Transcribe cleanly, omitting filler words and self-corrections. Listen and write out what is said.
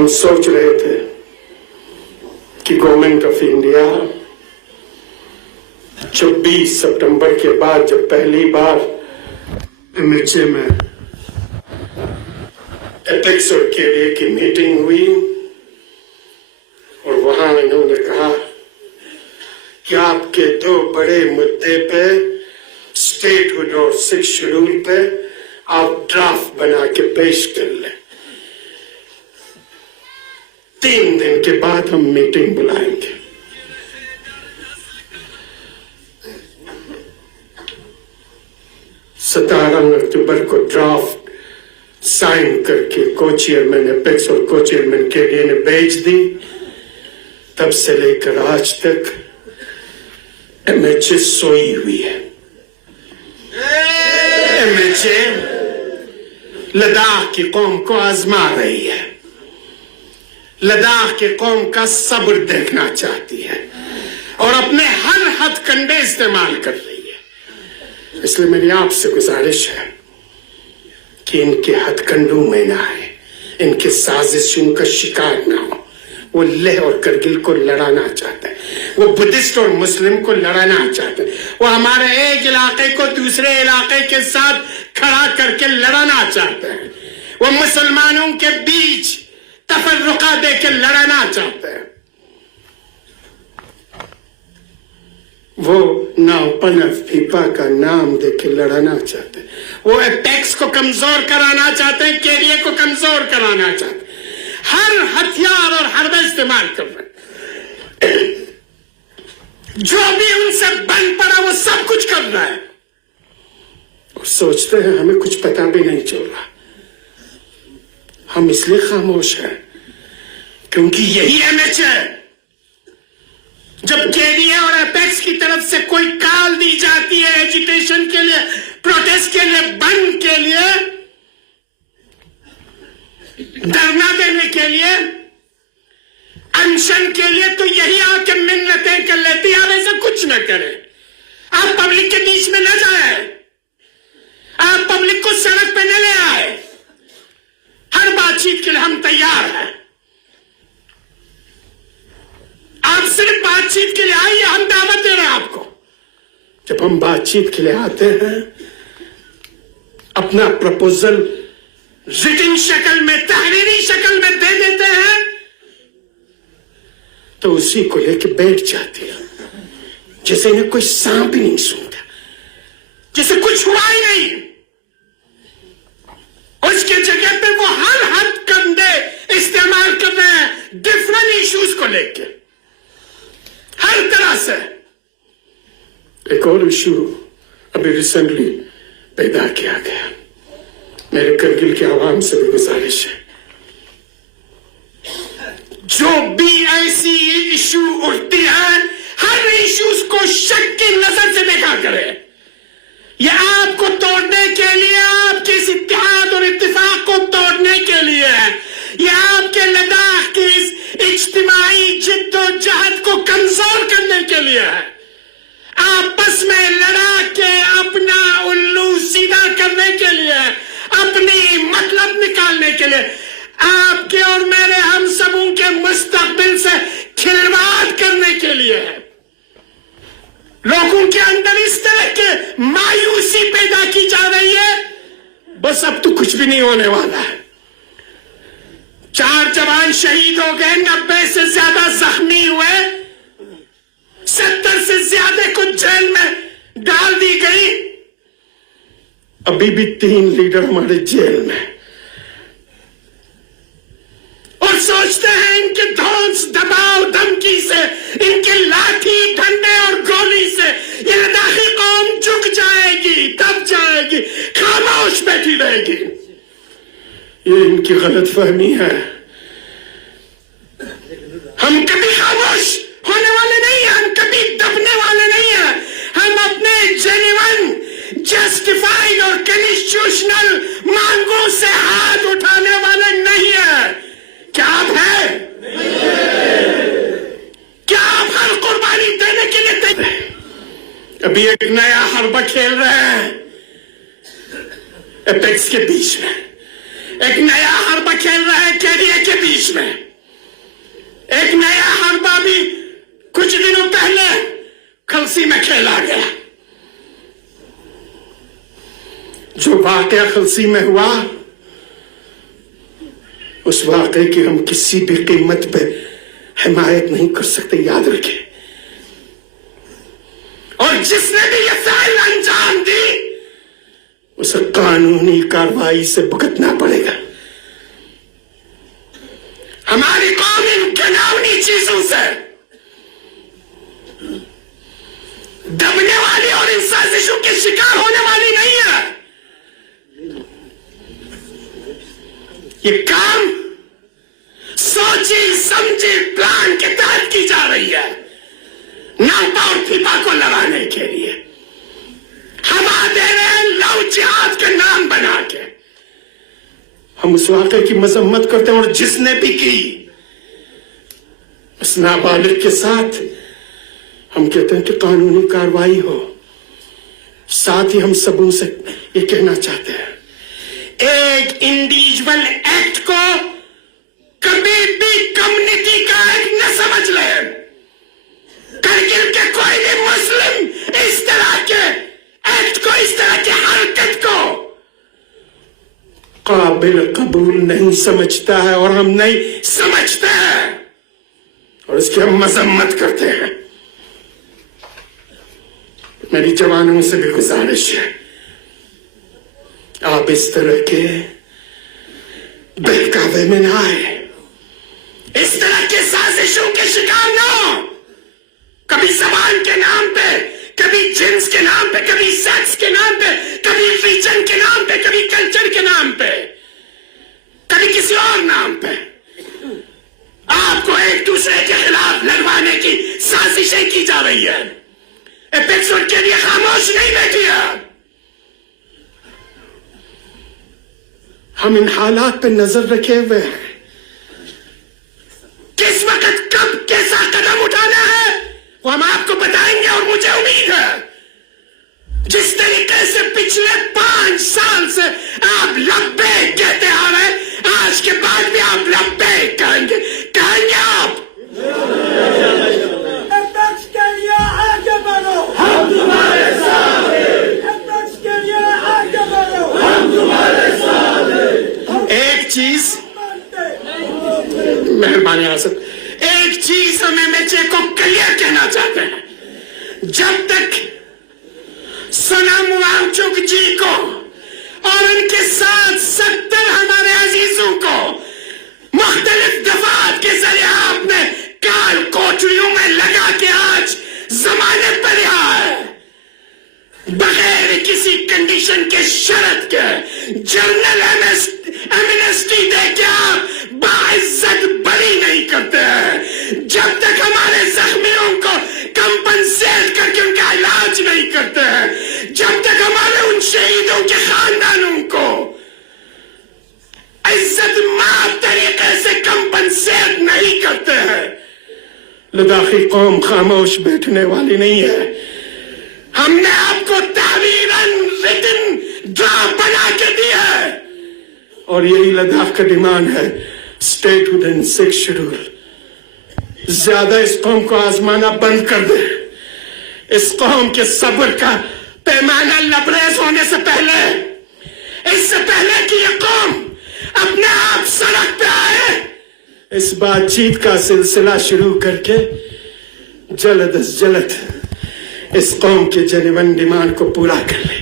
हम सोच रहे थे कि गवर्नमेंट ऑफ इंडिया 24 सितंबर के बाद जब पहली बार एमएचए में एपेक्स और केडीए की मीटिंग हुई और वहां इन्होंने कहा कि आपके दो बड़े मुद्दे पे स्टेटहुड और 6 शेड्यूल पे आप ड्राफ्ट बना के पेश कर लें। 3 दिन के बाद हम मीटिंग बुलाएंगे। सत्रह अक्टूबर को ड्राफ्ट साइन करके को चेयरमैन एपेक्स और को चेयरमैन केडीए ने भेज दी। तब से लेकर आज तक एमएचए सोई हुई है। एमएचए लद्दाख की कौम को आजमा रही है, लद्दाख की कौम का सब्र देखना चाहती है और अपने हर हथकंडे इस्तेमाल कर रही है। इसलिए मेरी आपसे गुजारिश है कि इनके हथकंडों में ना आए, इनके साजिशों का शिकार ना हो। वो लेह और करगिल को लड़ाना चाहते हैं, वो बुद्धिस्ट और मुस्लिम को लड़ाना चाहते हैं, वो हमारे एक इलाके को दूसरे इलाके के साथ खड़ा करके लड़ाना चाहते हैं, वो मुसलमानों के बीच तफर्रुका देके लड़ाना चाहते हैं, वो नावपन फीफा का नाम देके लड़ाना चाहते हैं, वो एपेक्स को कमजोर कराना चाहते हैं, केडीए को कमजोर कराना चाहते हैं। हर हथियार और हरबा इस्तेमाल कर रहे हैं। जो भी उनसे बन पड़ा वो सब कुछ कर रहा है और सोचते हैं हमें कुछ पता भी नहीं चल रहा। हम इसलिए खामोश हैं क्योंकि यही एमएच है। जब केडीए और एपेक्स की तरफ से कोई कॉल दी जाती है एजिटेशन के लिए, प्रोटेस्ट के लिए, बंद के लिए, धरना देने के लिए, अनशन के लिए, तो यही आके मिन्नतें कर लेती है। आप ऐसा कुछ न करें, आप पब्लिक के बीच में न जाए, आप पब्लिक को सड़क पे न ले आए। हर बातचीत के लिए हम तैयार हैं। आप सिर्फ बातचीत के लिए आइए, हम दावत दे रहे हैं आपको। जब हम बातचीत के लिए आते हैं, अपना प्रपोजल रिटन शक्ल में, तहरीरी शक्ल में दे देते हैं, तो उसी को लेके बैठ जाते हैं जैसे इन्हें कोई सांप ही नहीं सूंघता, जैसे कुछ हुआ ही नहीं। उसके जगह पे वो हर हथकंडे इस्तेमाल कर रहे हैं डिफरेंट इश्यूज को लेके, हर तरह से। एक और इशू अभी रिसेंटली पैदा किया गया। मेरे करगिल के आवाम से भी गुजारिश है, जो भी ऐसी इशू उठती है, हर इश्यूज को शक की नजर से देखा करे। यह आपको तोड़ने के लिए, आपके इस इत्तेहाद और इत्तेफाक को तोड़ने के लिए है। यह आपके लद्दाख की इस इज्तिमाई जिद्दोजहद को कमजोर करने के लिए है। आपस में लड़ा के अपना उल्लू सीधा करने के लिए है, अपनी मतलब निकालने के लिए, आपके और मेरे हम सबों के मुस्तकबिल से खिलवाड़ करने के लिए है। लोगों के अंदर इस तरह के मायूसी पैदा की जा रही है, बस अब तो कुछ भी नहीं होने वाला है। 4 जवान शहीद हो गए, 90 से ज्यादा जख्मी हुए, 70 से ज्यादा को जेल में डाल दी गई। अभी भी 3 लीडर हमारे जेल में, और सोचते हैं इनके धौंस, दबाव, धमकी से, इनके लाठी, डंडे और गोली से ये लद्दाखी कौम झुक जाएगी, दब जाएगी, खामोश बैठी रहेगी। ये इनकी गलतफहमी है। हम कभी खामोश होने वाले नहीं हैं, हम कभी दबने वाले नहीं हैं। हम अपने जेन्युइन, जस्टिफाइड और कॉन्स्टिट्यूशनल मांगों से हाथ उठाने वाले नहीं है। क्या आप हैं? क्या आप हर कुर्बानी देने के लिए तैयार हैं? अभी एक नया हरबा खेल रहे हैं एपेक्स के बीच में, एक नया हरबा खेल रहा है केडीए के बीच बीच में एक नया हरबा भी कुछ दिनों पहले खलसी में खेला गया। जो वाकया खलसी में हुआ, उस वाकये की हम किसी भी कीमत पे हिमायत नहीं कर सकते, याद रखें। और जिसने भी ये फाइल अंजाम दी, उसे कानूनी कार्रवाई से भुगतना पड़ेगा। हमारी कौम इन घिनौनी चीजों से दबने वाली और इन साजिशों के शिकार होने वाली नहीं है। ये काम सोची समझी प्लान के तहत की जा रही है, नापा और फीपा को लगाने के लिए। हवा दे रहे हैं लव जिहाद के नाम बना के। हम उस वाक़े की मजम्मत करते हैं, और जिसने भी की उस नाबालिग के साथ हम कहते हैं कि कानूनी कार्रवाई हो। साथ ही हम सबों से ये कहना चाहते हैं, एक इंडिविजुअल एक्ट को कभी भी कम्युनिटी का एक्ट न समझ ले। करगिल के कोई भी मुस्लिम इस तरह के एक्ट को, इस तरह की हरकत को काबिल कबूल नहीं समझता है, और हम नहीं समझते हैं, और इसकी हम मजम्मत करते हैं। मेरी जवानों से भी गुजारिश है, आप इस तरह के बहकावे में ना आए, इस तरह के साजिशों के शिकार ना हो। कभी जबान के नाम पे, कभी जिन्स के नाम पे, कभी सेक्स के नाम पे, कभी रीजन के नाम पे, कभी कल्चर के नाम पे, कभी किसी और नाम पे आपको एक दूसरे के खिलाफ लड़वाने की साजिशें की जा रही है। एपेक्स के लिए खामोश नहीं बैठिए। हम इन हालात पे नजर रखे हुए हैं। किस वक्त कब कैसा कदम उठाना है वो हम आपको बताएंगे, और मुझे उम्मीद है जिस तरीके से पिछले 5 साल से आप लब्बैक कहते आ रहे, आज के बाद भी आप लब्बैक कहेंगे आप। एपेक्स के लिए आगे बढ़ो, हम तुम्हारे साथ हैं। एपेक्स के लिए आगे बढ़ो, हम तुम्हारे साथ हैं। एक चीज, मेहरबानी आसफ, एक चीज हम एमएचए को क्लियर कहना चाहते हैं, जब तक सोनम वांगचुक जी को और उनके साथ 70 हमारे अजीजों को मुख्तलिफ दफात के जरिए आपने काल कोठरियों में लगा के आज जमाने पर रिहा है, बगैर किसी कंडीशन के शर्त के जर्नल एमनेस्टी दे के आप बाइज्जत बरी नहीं करते हैं, जब तक हमारे जख्मियों को कंपनसेट करके उनका इलाज नहीं करते हैं, जब तक हमारे उन शहीदों के खानदानों को इज्जत-माब तरीके से कंपनसेट नहीं करते हैं, लद्दाखी कौम खामोश बैठने वाली नहीं है। हमने आपको तावीरन रिटन ड्राफ्ट बना के दिया है, और यही लद्दाख का डिमांड है, स्टेट विदिन 6 शेड्यूल। ज्यादा इस कौम को आजमाना बंद कर दे। इस कौम के सब्र का पैमाना लबरेज होने से पहले, इससे पहले कि यह कौम अपने आप सड़क पे आए, इस बातचीत का सिलसिला शुरू करके जल्द अज जल्द इस कौम के जेन्युइन डिमांड को पूरा कर ले।